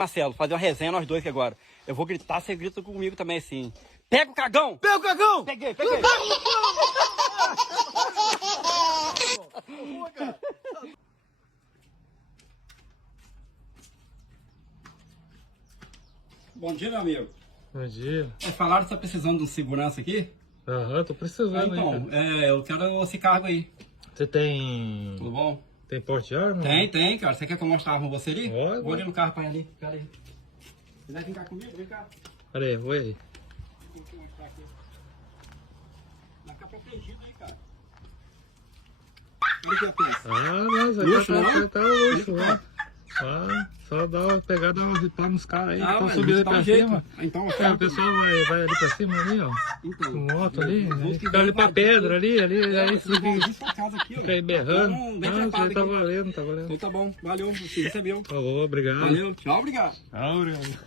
Marcelo, fazer uma resenha nós dois aqui agora. Eu vou gritar, você grita comigo também assim. Pega o cagão! Pega o cagão! Peguei! Bom dia, meu amigo. Bom dia. Falaram que você tá precisando de um segurança aqui? Aham, tô precisando aí, eu quero esse cargo aí. Você tem... Tudo bom? Tem porte de arma? Tem, cara. Você quer que eu mostre a arma pra você ali? Pode. Vou ali no carro pra ir ali. Pera aí. Quiser vir cá comigo? Vem cá. Pera aí, vou aí. Vou te mostrar aqui. Vai ficar protegido aí, cara. Olha aqui a peça. Mas Luxo, não? tá luxo, né? Só dá uma pegada, ripar nos caras aí, estão subindo aí pra cima. Então, O pessoal vai ali pra cima ali, ó. Então, Com moto ali, vou fica ali pra pedra ali, aí você vai sua casa aqui, ó. fica aí berrando. Bem Não, isso aí tá aqui. valendo, Então tá bom, valeu, você recebeu. Falou, obrigado. Valeu, tchau, obrigado. Tchau, obrigado.